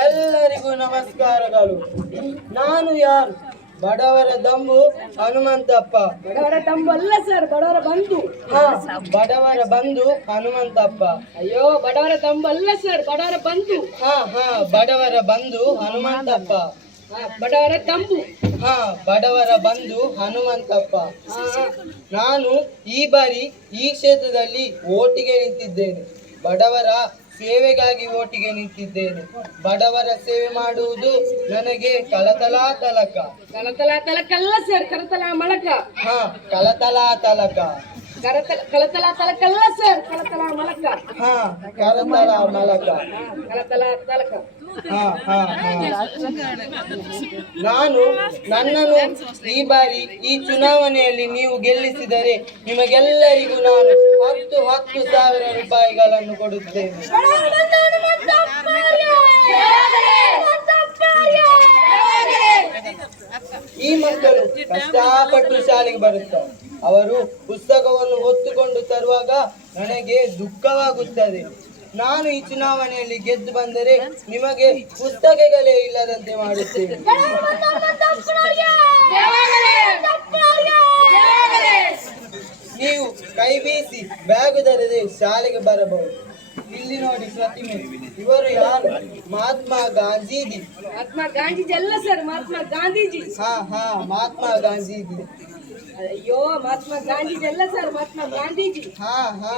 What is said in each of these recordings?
ಎಲ್ಲರಿಗೂ ನಮಸ್ಕಾರಗಳು. ನಾನು ಯಾರು? ಬಡವರ ದಂಬು ಹನುಮಂತಪ್ಪ. ಬಡವರ ತಂಬಲ್ಲ ಸರ್ ಬಡವರ ಬಂಧು. ಹಾ ಬಡವರ ಬಂಧು ಹನುಮಂತಪ್ಪ. ಅಯ್ಯೋ ಬಡವರ ತಂಬಲ್ಲ ಸರ್ ಬಡವರ ಬಂಧು. ಹಾ ಹಾ ಬಡವರ ಬಂಧು ಹನುಮಂತಪ್ಪ. ಆ, ಬಡವರ ತಂಬು ಹಾ ಬಡವರ ಬಂಧು ಹನುಮಂತಪ್ಪ. ನಾನು ಈ ಬಾರಿ ಈ ಕ್ಷೇತ್ರದಲ್ಲಿ ಓಟಿಗೆ ನಿಂತಿದ್ದೇನೆ. ಬಡವರ ಸೇವೆಗಾಗಿ ಓಟಿಗೆ ನಿಂತಿದ್ದೇನೆ. ಬಡವರ ಸೇವೆ ಮಾಡುವುದು ನನಗೆ ಕಲತಲಾ ತಲಕ. ಕಲತಲ ತಲಕಲ್ಲ ಸರ್ ಕರತಲ ಮಳಕ ಹಾ ಕಲತಲಾ ತಲಕ. ಕರತಲ ಕಲತಲ ತಲಕಲ್ಲ ಸರ್ ಕಲತಲ ಮಳಕ ಹಾ ಕಲತಲ ಮಲಕ. ಕಲತಲ ತಲಕ. ಹಾ ಹಾ ಹಾ. ನಾನು ನನ್ನನ್ನು ಈ ಬಾರಿ ಈ ಚುನಾವಣೆಯಲ್ಲಿ ನೀವು ಗೆಲ್ಲಿಸಿದರೆ ನಿಮಗೆಲ್ಲರಿಗೂ ನಾನು ಹತ್ತು ಹತ್ತು ಸಾವಿರ ರೂಪಾಯಿಗಳನ್ನು ಕೊಡುತ್ತೇನೆ. ಈ ಮಕ್ಕಳು ಕಷ್ಟಪಟ್ಟು ಶಾಲೆಗೆ ಬರುತ್ತಾರೆ. ಅವರು ಪುಸ್ತಕವನ್ನು ಹೊತ್ತುಕೊಂಡು ತರುವಾಗ ನನಗೆ ದುಃಖವಾಗುತ್ತದೆ. ನಾನು ಈ ಚುನಾವಣೆಯಲ್ಲಿ ಗೆದ್ದು ಬಂದರೆ ನಿಮಗೆ ಪುಸ್ತಕಗಳೇ ಇಲ್ಲದಂತೆ ಮಾಡುತ್ತೇನೆ. ನೀವು ಕೈ ಬೀಸಿ ಬ್ಯಾಗ್ ಧರದೆ ಶಾಲೆಗೆ ಬರಬಹುದು. ಇಲ್ಲಿ ನೋಡಿ ಪ್ರತಿಮೆ. ಇವರು ಯಾರು? ಮಹಾತ್ಮ ಗಾಂಧೀಜಿ. ಮಹಾತ್ಮ ಗಾಂಧೀಜಿ ಅಲ್ಲ ಸರ್ ಮಹಾತ್ಮ ಗಾಂಧೀಜಿ. ಹಾ ಹಾ ಮಹಾತ್ಮ ಗಾಂಧೀಜಿ. ಅಯ್ಯೋ ಮಹಾತ್ಮ ಗಾಂಧೀಜಿ ಅಲ್ಲ ಸರ್ ಮಹಾತ್ಮ ಗಾಂಧೀಜಿ. ಹಾ ಹಾ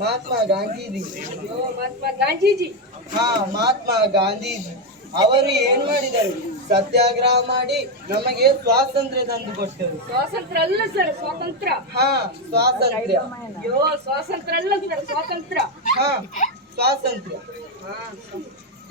ಮಹಾತ್ಮ ಗಾಂಧೀಜಿ. ಅಯ್ಯೋ ಮಹಾತ್ಮ ಗಾಂಧೀಜಿ. ಹಾ ಮಹಾತ್ಮ ಗಾಂಧೀಜಿ. ಅವರು ಏನ್ ಮಾಡಿದರು? ಸತ್ಯಾಗ್ರಹ ಮಾಡಿ ನಮಗೆ ಸ್ವಾತಂತ್ರ್ಯ ತಂದು ಕೊಟ್ಟರು. ಸ್ವಾತಂತ್ರ್ಯ ಅಲ್ಲ ಸರ್ ಸ್ವಾತಂತ್ರ್ಯ. ಹಾ ಸ್ವಾತಂತ್ರ್ಯ. ಅಯ್ಯೋ ಸ್ವಾತಂತ್ರ್ಯ ಅಲ್ಲ ಸರ್ ಸ್ವಾತಂತ್ರ್ಯ. ಹಾ ಸ್ವಾತಂತ್ರ್ಯ. ಹಾ,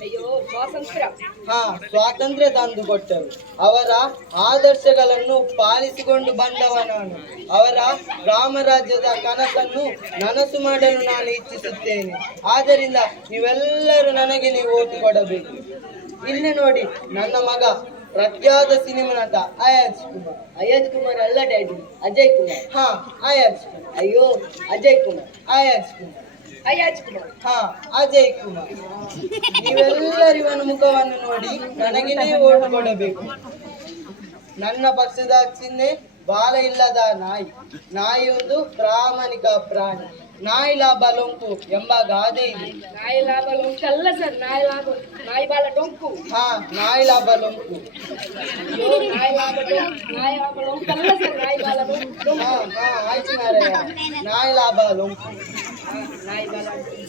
ಅಯ್ಯೋ ಸ್ವಾತಂತ್ರ್ಯ. ಹಾ ಸ್ವಾತಂತ್ರ್ಯ ತಂದು ಕೊಟ್ಟರು. ಅವರ ಆದರ್ಶಗಳನ್ನು ಪಾಲಿಸಿಕೊಂಡು ಬಂದವ ನಾನು. ಅವರ ರಾಮರಾಜ್ಯದ ಕನಸನ್ನು ನನಸು ಮಾಡಲು ನಾನು ಇಚ್ಛಿಸುತ್ತೇನೆ. ಆದ್ದರಿಂದ ನೀವೆಲ್ಲರೂ ನನಗೆ ನೀವು ಓಟು ಕೊಡಬೇಕು. ಇಲ್ಲಿ ನೋಡಿ ನನ್ನ ಮಗ ಪ್ರಖ್ಯಾತ ಸಿನಿಮಾ ನಟ ಅಯಾಜ್ ಕುಮಾರ್. ಅಯಾಜ್ ಕುಮಾರ್ ಅಲ್ಲ ಡ್ಯಾಡಿ ಅಜಯ್ ಕುಮಾರ್. ಹಾ ಅಯಾಜ್ ಕುಮಾರ್. ಅಯ್ಯೋ ಅಜಯ್ ಕುಮಾರ್ ಅಯಾಜ್ ಕುಮಾರ್. ಅಯಾಜ್ ಕುಮಾರ್. ಹಾ ಅಜಯ್ ಕುಮಾರ್. ನೀವೆಲ್ಲರೂ ಇವನ ಮುಖವನ್ನು ನೋಡಿ ನನಗೆ ನೀವು ಓಟು ಕೊಡಬೇಕು. ನನ್ನ ಪಕ್ಷದ ಚಿಹ್ನೆ ಬಾಲ ಇಲ್ಲದ ನಾಯಿ. ನಾಯಿ ಒಂದು ಪ್ರಾಮಾಣಿಕ ಪ್ರಾಣಿ. ನಾಯಿ ಲಾಭ ಲೊಂಕು ಎಂಬ ಗಾದೆ ಇದೆ ನಾಯಿ ಲಾಭ ಉಂಟಲ್ಲ ಸರ್ ನಾಯಿ ಲಾಭ ನಾಯಿ ಬಾಲ ಡೊಂಕು ಹಾ ನಾಯಿ ಲಾಭ ಲೊಂಕು ಅಯ್ಯೋ ನಾಯಿ ಲಾಭ ಡೊಂಕು ನಾಯಿ ಲಾಭ ಉಂಟಲ್ಲ ಸರ್ ನಾಯಿ ಬಾಲ ಡೊಂಕು ಹಾ ಹಾ ಆಯ್ತು ಮಾರಾಯ ನಾಯಿ ಲಾಭ ಲೊಂಕು ನಾಯಿ ಬಾಲ ಹಾ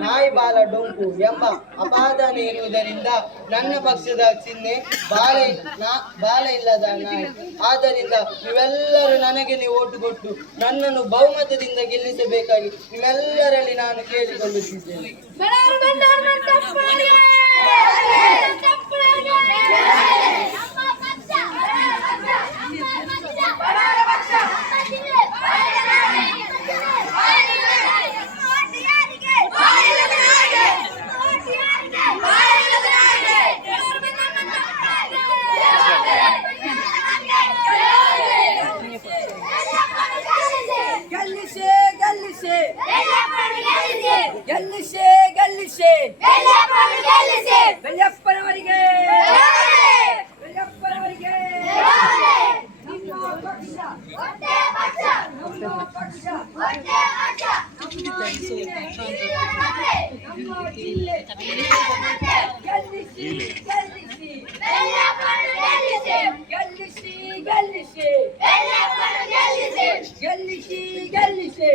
ನಾಯಿ ಬಾಲ ಡೊಂಕು ಎಂಬ ಅಪಾದನೆ ಇರುವುದರಿಂದ ನನ್ನ ಪಕ್ಷದ ಚಿಹ್ನೆ ಬಾಲ ನಾ- ಬಾಲ ಇಲ್ಲದ ನಾಯಿ. ಆದ್ದರಿಂದ ನೀವೆಲ್ಲರೂ ನನಗೆ ನೀವು ಓಟು ಕೊಟ್ಟು ನನ್ನನ್ನು ಬಹುಮತದಿಂದ ಗೆಲ್ಲಿಸಬೇಕಾಗಿ ನಿಮ್ಮೆಲ್ಲರಲ್ಲಿ ನಾನು ಕೇಳಿಕೊಳ್ಳುತ್ತಿದ್ದೇನೆ. ಬೆಳ್ಳಪ್ಪನವರಿಗೆ ಬೆಳ್ಳಪ್ಪನವರಿಗೆ ನಮ್ಮ ಪಕ್ಷ ನಮ್ಮ ಪಕ್ಷ ನಮ್ಮ ಜಿಲ್ಲೆ ನಮ್ಮ ಜಿಲ್ಲೆ ಗೆಲ್ಲಿಸಿ ಗೆಲ್ಲಿಸಿ ಗೆಲ್ಲಿಸಿ ಗೆಲ್ಲಿಸಿ ಗೆಲ್ಲಿಸಿ ಗೆಲ್ಲಿಸಿ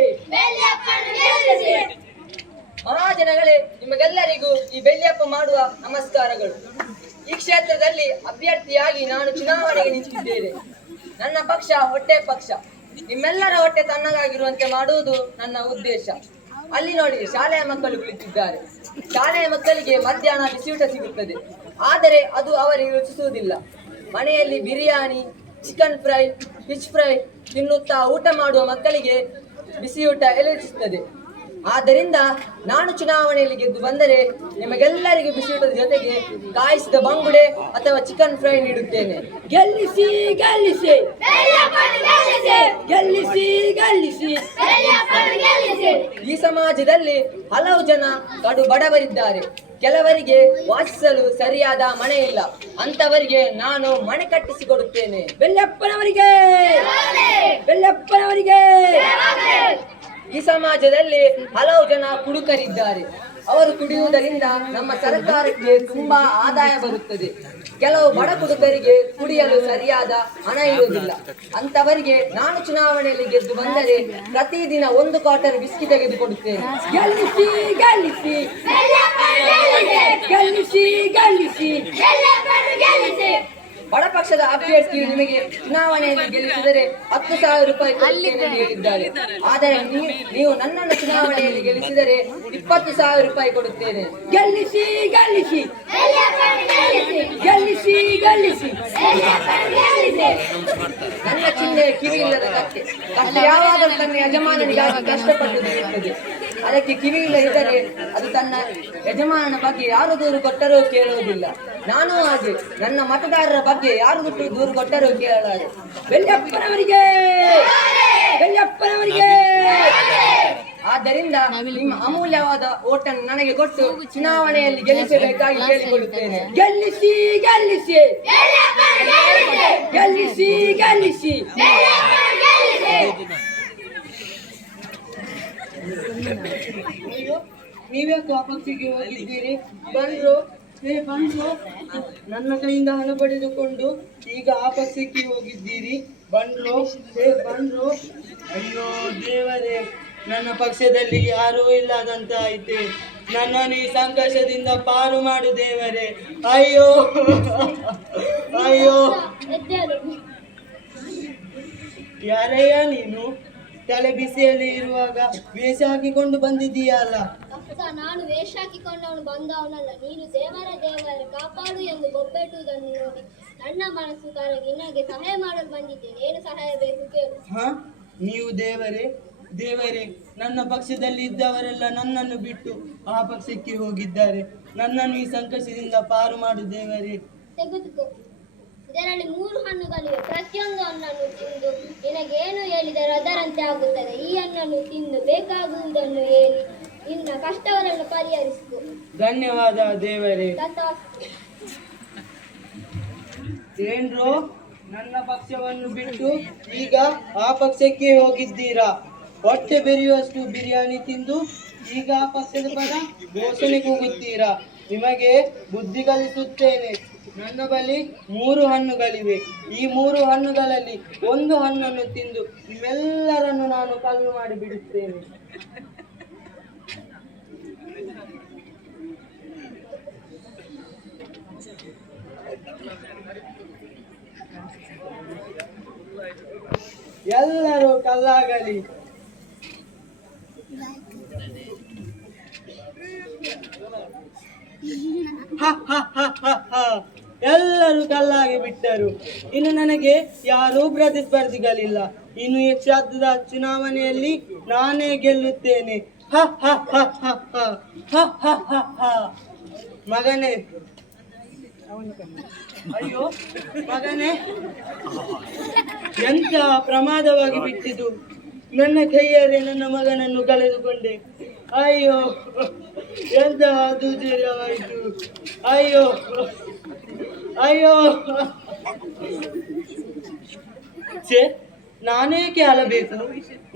ಮಹಾಜನಗಳೇ ನಿಮಗೆಲ್ಲರಿಗೂ ಈ ಬೆಳ್ಳಿಯಪ್ಪ ಮಾಡುವ ನಮಸ್ಕಾರಗಳು. ಈ ಕ್ಷೇತ್ರ ಕ್ಷೇತ್ರದಲ್ಲಿ ಅಭ್ಯರ್ಥಿಯಾಗಿ ನಾನು ಚುನಾವಣೆಗೆ ನಿಂತಿದ್ದೇನೆ. ನನ್ನ ಪಕ್ಷ ಹೊಟ್ಟೆ ಪಕ್ಷ. ನಿಮ್ಮೆಲ್ಲರ ಹೊಟ್ಟೆ ತಣ್ಣಗಾಗಿರುವಂತೆ ಮಾಡುವುದು ನನ್ನ ಉದ್ದೇಶ. ಅಲ್ಲಿ ನೋಡಿ, ಶಾಲೆಯ ಮಕ್ಕಳು ಕುಳಿತಿದ್ದಾರೆ. ಶಾಲೆಯ ಮಕ್ಕಳಿಗೆ ಮಧ್ಯಾಹ್ನ ಬಿಸಿಯೂಟ ಸಿಗುತ್ತದೆ. ಆದರೆ ಅದು ಅವರಿಗೆ ರುಚಿಸುವುದಿಲ್ಲ. ಮನೆಯಲ್ಲಿ biryani chicken fry fish fry ತಿನ್ನುತ್ತಾ ಊಟ ಮಾಡುವ ಮಕ್ಕಳಿಗೆ ಬಿಸಿಯೂಟ ಎಲೆಸಿಸುತ್ತದೆ ಆದ್ದರಿಂದ ನಾನು ಚುನಾವಣೆಯಲ್ಲಿ ಗೆದ್ದು ಬಂದರೆ ನಿಮಗೆಲ್ಲರಿಗೂ ಬಿಸಿಯೂಟದ ಜೊತೆಗೆ ಕಾಯಿಸಿದ ಬಂಗುಡೆ ಅಥವಾ ಚಿಕನ್ ಫ್ರೈ ನೀಡುತ್ತೇನೆ. ಗೆಲ್ಲಿಸಿ ಗೆಲ್ಲಿಸಿ! ಗೆಲ್ಲಿಸಿ! ಗೆಲ್ಲಿಸಿ ಈ ಸಮಾಜದಲ್ಲಿ ಹಲವು ಜನ ಕಡು ಬಡವರಿದ್ದಾರೆ. ಕೆಲವರಿಗೆ ವಾಸಿಸಲು ಸರಿಯಾದ ಮನೆ ಇಲ್ಲ. ಅಂತವರಿಗೆ ನಾನು ಮನೆ ಕಟ್ಟಿಸಿಕೊಡುತ್ತೇನೆ. ಬೆಲ್ಲಪ್ಪನವರಿಗೆ ಬೆಲ್ಲಪ್ಪನವರಿಗೆ ಈ ಸಮಾಜದಲ್ಲಿ ಹಲವು ಜನ ಕುಡುಕರಿದ್ದಾರೆ. ಅವರು ಕುಡಿಯುವುದರಿಂದ ನಮ್ಮ ಸರ್ಕಾರಕ್ಕೆ ತುಂಬಾ ಆದಾಯ ಬರುತ್ತದೆ. ಕೆಲವು ಬಡ ಕುಡುಕರಿಗೆ ಕುಡಿಯಲು ಸರಿಯಾದ ಹಣ ಇರುವುದಿಲ್ಲ. ಅಂತವರಿಗೆ ನಾನು ಚುನಾವಣೆಯಲ್ಲಿ ಗೆದ್ದು ಬಂದರೆ ಪ್ರತಿದಿನ ಒಂದು ಕ್ವಾರ್ಟರ್ ಬಿಸ್ಕಿ ತೆಗೆದುಕೊಡುತ್ತೇನೆ ಗೆಲ್ಲಿಸಿ ಗೆಲ್ಲಿಸಿ. ಗೆಲ್ಲಿಸಿ. ಗೆಲ್ಲಿಸಿ. ಬಡ ಪಕ್ಷದ ಅಭ್ಯರ್ಥಿಯು ನಿಮಗೆ ಚುನಾವಣೆಯಲ್ಲಿ ಗೆಲ್ಲಿಸಿದರೆ ಹತ್ತು ಸಾವಿರ ರೂಪಾಯಿ ಕೊಡುತ್ತೇನೆ ಹೇಳಿದ್ದಾರೆ. ಆದರೆ ನೀವು ನನ್ನನ್ನು ಚುನಾವಣೆಯಲ್ಲಿ ಗೆಲ್ಲಿಸಿದರೆ ಇಪ್ಪತ್ತು ಸಾವಿರ ರೂಪಾಯಿ ಕೊಡುತ್ತೇನೆ. ಗೆಲ್ಲಿಸಿ ಗೆಲ್ಲಿಸಿ. ಗೆಲ್ಲಿಸಿ ಗೆಲ್ಲಿಸಿ. ನನ್ನ ಚಿಹ್ನೆ ಕಿವಿ ಇಲ್ಲದ ಕತ್ತೆ ಯಾವಾಗಲೂ ತನ್ನ ಯಜಮಾನನಿಗಾಗಿ ಕಷ್ಟಪಟ್ಟು ಅದಕ್ಕೆ ಕಿವಿ ಇಲ್ಲದಿದ್ದರೆ ಅದು ತನ್ನ ಯಜಮಾನನ ಬಗ್ಗೆ ಯಾರು ದೂರು ಕೊಟ್ಟರೂ ಕೇಳುವುದಿಲ್ಲ. ನಾನು ಹಾಗೆ. ನನ್ನ ಮತದಾರರ ಬಗ್ಗೆ ಯಾರು ಬಿಟ್ಟು ದೂರು ಕೊಟ್ಟರೂ ಕೇಳಲಾರೆ. ಬೆಳ್ಳಪ್ಪನವರಿಗೆ ಬೆಳ್ಳಪ್ಪನವರಿಗೆ ಆದ್ದರಿಂದ ನಿಮ್ಮ ಅಮೂಲ್ಯವಾದ ಓಟನ್ನು ನನಗೆ ಕೊಟ್ಟು ಚುನಾವಣೆಯಲ್ಲಿ ಗೆಲ್ಲಿಸಬೇಕಾಗಿ ಕೇಳಿಕೊಳ್ಳುತ್ತೇನೆ. ಗೆಲ್ಲಿಸಿ ಗೆಲ್ಲಿಸಿ! ಗೆಲ್ಲಿಸಿ ಗೆಲ್ಲಿಸಿ! ಆ ಪಕ್ಷಿಗೆ ಹೋಗಿದ್ದೀರಿ. ಬಂದ್ರು, ಏ, ಬಂದ್ರು. ನನ್ನ ಕೈಯಿಂದ ಹಣ ಪಡೆದುಕೊಂಡು ಈಗ ಆ ಪಕ್ಷಕ್ಕೆ ಹೋಗಿದ್ದೀರಿ. ಬಂದ್ರು, ಏ, ಬಂದ್ರು. ಅಯ್ಯೋ, ದೇವರೇ, ನನ್ನ ಪಕ್ಷದಲ್ಲಿ ಯಾರೂ ಇಲ್ಲದಂತ ಐತೆ ನನ್ನನ್ನು ಈ ಸಂಕಷ್ಟದಿಂದ ಪಾರು ಮಾಡು, ದೇವರೇ. ಅಯ್ಯೋ ಅಯ್ಯೋ. ಯಾರಯ್ಯ ನೀನು? ತಲೆ ಬಿಸಿಯಲ್ಲಿ ಇರುವಾಗ ವೇಷ ಹಾಕಿಕೊಂಡು ಬಂದಿದ್ದೀಯಲ್ಲ? ಅಲ್ಲ ನಾನು ವೇಷ ಹಾಕಿಕೊಂಡವನು ಬಂದವನಲ್ಲ ನೀನು ದೇವರ ದೇವರ ಕಾಪಾಡು ಎಂದು ಗೊಬ್ಬೆಟ್ಟುವುದನ್ನು ನೋಡಿ ನನ್ನ ಮನಸ್ಸು ಕರಗಿ ನಿನಗೆ ಸಹಾಯ ಮಾಡಲು ಬಂದಿದ್ದೇನೆ ಏನು ಸಹಾಯ ಬೇಕು ಕೇಳು. ಹ? ನೀವು ದೇವರೇ ದೇವರೇ ನನ್ನ ಪಕ್ಷದಲ್ಲಿ ಇದ್ದವರೆಲ್ಲ ನನ್ನನ್ನು ಬಿಟ್ಟು ಆ ಪಕ್ಷಕ್ಕೆ ಹೋಗಿದ್ದಾರೆ. ನನ್ನನ್ನು ಈ ಸಂಕಷ್ಟದಿಂದ ಪಾರು ಮಾಡು ದೇವರೇ. ತೆಗೆದುಕೋ. ಇದರಲ್ಲಿ ಮೂರು ಹಣ್ಣುಗಳಿವೆ. ಪ್ರತಿಯೊಂದು ಹಣ್ಣನ್ನು ತಿಂದು ನಿನಗೇನು ಹೇಳಿದರೆ ಅದರಂತೆ ಆಗುತ್ತದೆ. ಈ ಹಣ್ಣನ್ನು ತಿಂದು ಬೇಕಾಗುವುದನ್ನು ಹೇಳಿ. ನಿನ್ನ ಕಷ್ಟವನ್ನು ಪರಿಹರಿಸಿತು ಧನ್ಯವಾದ ದೇವರೇ. ಏನ್ರೋ ನನ್ನ ಪಕ್ಷವನ್ನು ಬಿಟ್ಟು ಈಗ ಆ ಪಕ್ಷಕ್ಕೆ ಹೋಗಿದ್ದೀರಾ? ಹೊಟ್ಟೆ ಬೆರೆಯುವಷ್ಟು ಬಿರಿಯಾನಿ ತಿಂದು ಈಗ ಆ ಪಕ್ಷದ ಪದ ಘೋಷಣೆ ಕೂಗುತ್ತೀರಾ ನಿಮಗೆ ಬುದ್ಧಿ ಕಲಿಸುತ್ತೇನೆ. ನನ್ನ ಬಳಿ ಮೂರು ಹಣ್ಣುಗಳಿವೆ. ಈ ಮೂರು ಹಣ್ಣುಗಳಲ್ಲಿ ಒಂದು ಹಣ್ಣನ್ನು ತಿಂದು ನಿಮ್ಮೆಲ್ಲರನ್ನು ನಾನು ಕಲ್ಲು ಮಾಡಿ ಬಿಡುತ್ತೇನೆ. ಎಲ್ಲರೂ ಕಲ್ಲಾಗಲಿ. ಹ, ಹ. ಕಲ್ಲಾಗಿ ಬಿಟ್ಟರು ಇನ್ನು ನನಗೆ ಯಾರೂ ಪ್ರತಿಸ್ಪರ್ಧಿಗಳಿಲ್ಲ. ಇನ್ನು ಕ್ಷೇತ್ರದ ಚುನಾವಣೆಯಲ್ಲಿ ನಾನೇ ಗೆಲ್ಲುತ್ತೇನೆ. ಹ, ಹ, ಹ, ಹ, ಹ. ಮಗನೇ. ಅಯ್ಯೋ ಮಗನೇ. ಎಂತ ಪ್ರಮಾದವಾಗಿ ಬಿಟ್ಟಿತು ನನ್ನ ಕೈಯಲ್ಲಿ ನನ್ನ ಮಗನನ್ನು ಕಳೆದುಕೊಂಡೆ. ಅಯ್ಯೋ ಎಂತ ದುರ್ಜಯವಾಯಿತು ಅಯ್ಯೋ. ಅಯ್ಯೋ. ನಾನೇಕೆ ಅಲಬೇಕು?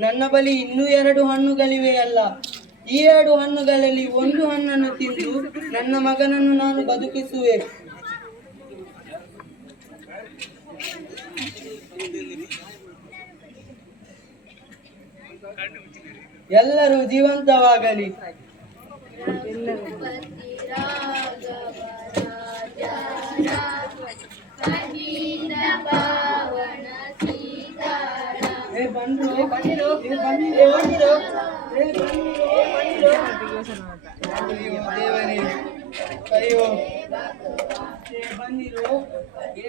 ನನ್ನ ಬಳಿ ಇನ್ನೂ ಎರಡು ಹಣ್ಣುಗಳಿವೆ ಅಲ್ಲ. ಈ ಎರಡು ಹಣ್ಣುಗಳಲ್ಲಿ ಒಂದು ಹಣ್ಣನ್ನು ತಿಂದು ನನ್ನ ಮಗನನ್ನು ನಾನು ಬದುಕಿಸುವೆ. ಎಲ್ಲರೂ ಜೀವಂತವಾಗಲಿ. ಅಯ್ಯೋ ಬಂದಿರೋ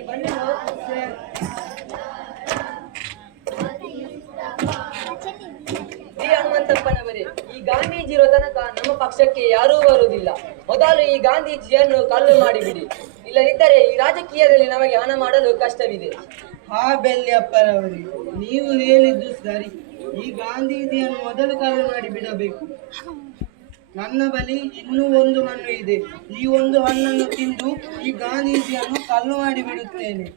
ಬಂದಿರೋ ಹನುಮಂತಪ್ಪನವರೇ ಈ ಗಾಂಧೀಜಿ ಇರೋ ತನಕ ನಮ್ಮ ಪಕ್ಷಕ್ಕೆ ಯಾರೂ ಬರುವುದಿಲ್ಲ. ಮೊದಲು ಈ ಗಾಂಧೀಜಿಯನ್ನು ಕಲ್ಲು ಮಾಡಿಬಿಡಿ. ಇಲ್ಲದಿದ್ದರೆ ಈ ರಾಜಕೀಯದಲ್ಲಿ ನಮಗೆ ಹಣ ಮಾಡಲು ಕಷ್ಟವಿದೆ. ಹಾ ಬೆಲ್ಲಿಯಪ್ಪನವರೇ ನೀವು ಹೇಳಿದ್ದು ಸರಿ. ಈ ಗಾಂಧೀಜಿಯನ್ನು ಮೊದಲು ಕಲ್ಲು ಮಾಡಿ ಬಿಡಬೇಕು. ನನ್ನ ಬಳಿ ಇನ್ನೂ ಒಂದು ಹಣ್ಣು ಇದೆ. ಈ ಒಂದು ಹಣ್ಣನ್ನು ತಿಂದು ಈ ಗಾಂಧೀಜಿಯನ್ನು ಕಲ್ಲು ಮಾಡಿ ಬಿಡುತ್ತೇನೆ.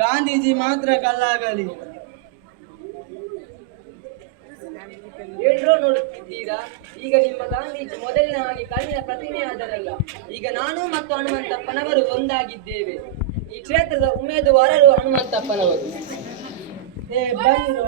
ಗಾಂಧೀಜಿ ಮಾತ್ರ ಕಲ್ಲಾಗಲಿ. ಎಲ್ಲರೂ ನೋಡುತ್ತಿದ್ದೀರಾ ಈಗ ನಿಮ್ಮ ಗಾಂಧೀಜಿ ಮೊದಲಿನ ಹಾಗೆ ಕಣ್ಣಿನ ಪ್ರತಿಮೆ ಆದರಲ್ಲ. ಈಗ ನಾನು ಮತ್ತು ಹನುಮಂತಪ್ಪನವರು ಒಂದಾಗಿದ್ದೇವೆ. ಈ ಕ್ಷೇತ್ರದ ಉಮೇದುವಾರರು ಹನುಮಂತಪ್ಪನವರು. ಏ ಬಂದು!